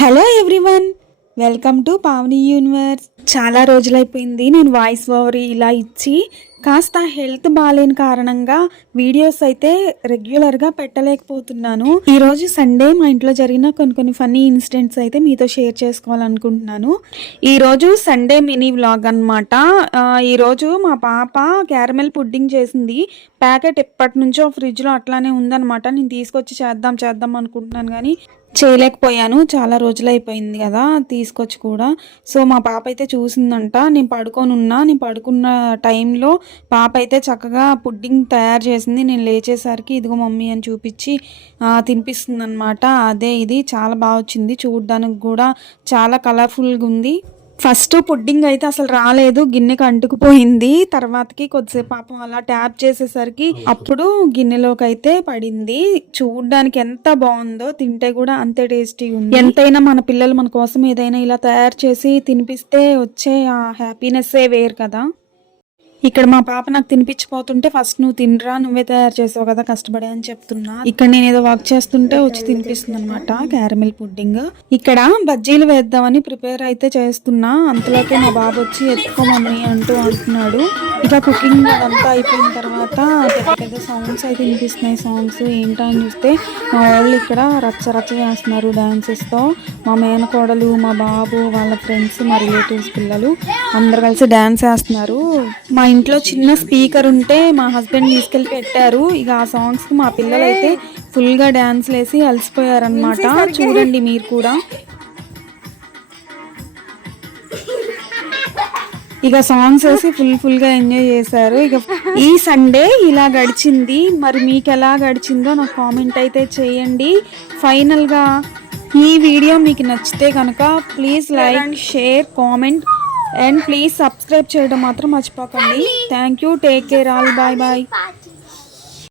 Hello everyone, welcome to Pavani universe. చాలా రోజులైపోయింది నేను voice over ఇలా ఇచ్చి. కాస్త హెల్త్ బాగాలేని కారణంగా వీడియోస్ అయితే రెగ్యులర్గా పెట్టలేకపోతున్నాను. ఈరోజు సండే మా ఇంట్లో జరిగిన కొన్ని ఫన్నీ ఇన్సిడెంట్స్ అయితే మీతో షేర్ చేసుకోవాలనుకుంటున్నాను. ఈరోజు సండే మినీ వ్లాగ్ అనమాట. ఈరోజు మా పాప క్యారమెల్ పుడ్డింగ్ చేసింది. ప్యాకెట్ ఎప్పటి నుంచో ఫ్రిడ్జ్లో అట్లానే ఉందన్నమాట. నేను తీసుకొచ్చి చేద్దాం అనుకుంటున్నాను కానీ చేయలేకపోయాను. చాలా రోజులైపోయింది కదా తీసుకొచ్చి కూడా. సో మా పాప అయితే చూసిందంట. నేను పడుకున్న టైంలో పాప అయితే చక్కగా పుడ్డింగ్ తయారు చేసింది. నేను లేచేసరికి ఇదిగో మమ్మీ అని చూపించి తినిపిస్తుంది అనమాట. అదే ఇది చాలా బాగా వచ్చింది, చూడడానికి కూడా చాలా కలర్ఫుల్గా ఉంది. ఫస్ట్ పుడ్డింగ్ అయితే అసలు రాలేదు, గిన్నెకి అంటుకుపోయింది. తర్వాతకి కొద్దిసేపు పాపం అలా ట్యాప్ చేసేసరికి అప్పుడు గిన్నెలోకి అయితే పడింది. చూడడానికి ఎంత బాగుందో, తింటే కూడా అంతే టేస్టీ ఉంది. ఎంతైనా మన పిల్లలు మన కోసం ఏదైనా ఇలా తయారు చేసి తినిపిస్తే వచ్చే ఆ హ్యాపీనెస్సే వేరు కదా. ఇక్కడ మా పాప నాకు తినిపించిపోతుంటే ఫస్ట్ నువ్వు తినరా, నువ్వే తయారు చేసావు కదా కష్టపడే అని చెప్తున్నా. ఇక్కడ నేను ఏదో వర్క్ చేస్తుంటే వచ్చి తినిపిస్తుంది అనమాట క్యారమెల్ పుడ్డింగ్. ఇక్కడ బజ్జీలు వేద్దామని ప్రిపేర్ అయితే చేస్తున్నా. అంతలోకే మా బాబు వచ్చి ఎత్తుకో మమ్మీ అంటున్నాడు. ఇక కుకింగ్ అదంతా అయిపోయిన తర్వాత పెద్ద సౌండ్స్ అయితే వినిపిస్తున్నాయి. సాంగ్స్ ఏంటో అని చూస్తే మా వాళ్ళు ఇక్కడ రచ్చ చేస్తున్నారు డాన్సెస్తో. మా మేనకోడలు, మా బాబు, వాళ్ళ ఫ్రెండ్స్, మా రిలేటివ్స్ పిల్లలు అందరు కలిసి డాన్స్ వేస్తున్నారు. మా ఇంట్లో చిన్న స్పీకర్ ఉంటే మా హస్బెండ్ తీసుకెళ్ళి పెట్టారు. ఇక ఆ సాంగ్స్కి మా పిల్లలు అయితే ఫుల్గా డాన్స్లు వేసి అలసిపోయారనమాట. చూడండి మీరు కూడా. ఇక సాంగ్స్ వేసి ఫుల్గా ఎంజాయ్ చేశారు. ఇక ఈ సండే ఇలా గడిచింది. మరి మీకు ఎలా గడిచిందో నాకు కామెంట్ అయితే చేయండి. ఫైనల్గా ఈ వీడియో మీకు నచ్చితే కనుక please like, share, comment and please subscribe చేయడం మాత్రం మర్చిపోకండి. Thank you, take care all, bye bye.